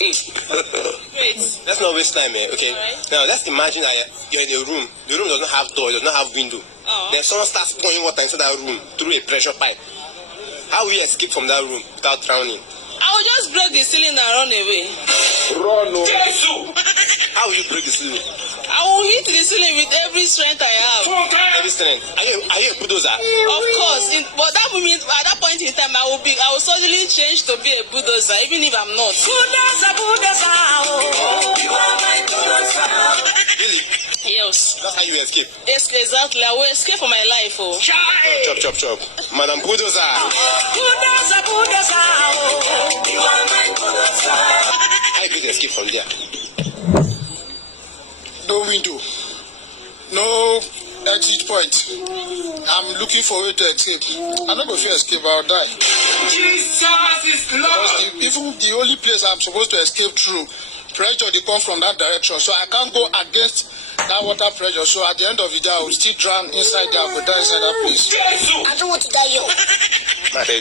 Wait. Let's not waste time, eh? Okay. Right. Now let's imagine that you're in a room. The room does not have door, does not have window. Oh. Then someone starts pouring water into that room through a pressure pipe. How will you escape from that room without drowning? I will just break the ceiling and run away. Run away. How will you break the ceiling? I will hit the ceiling with every strength I have. Every strength. Are you a bulldozer? Of course, but that moment, at that point in time, I will suddenly change to be a bulldozer, even if I'm not. Really? Yes. That's how you escape. Yes, exactly. I will escape for my life. Oh. Chop. Madam Bulldozer. How you can escape from there? No window. No exit point. I'm looking for a way to escape. I'm not going to escape, I'll die. Jesus is Lord. Even the only place I'm supposed to escape through, pressure they come from that direction. So I can't go against that water pressure. So at the end of the day, I will still drown inside there. I will die inside that place. I don't want to die here.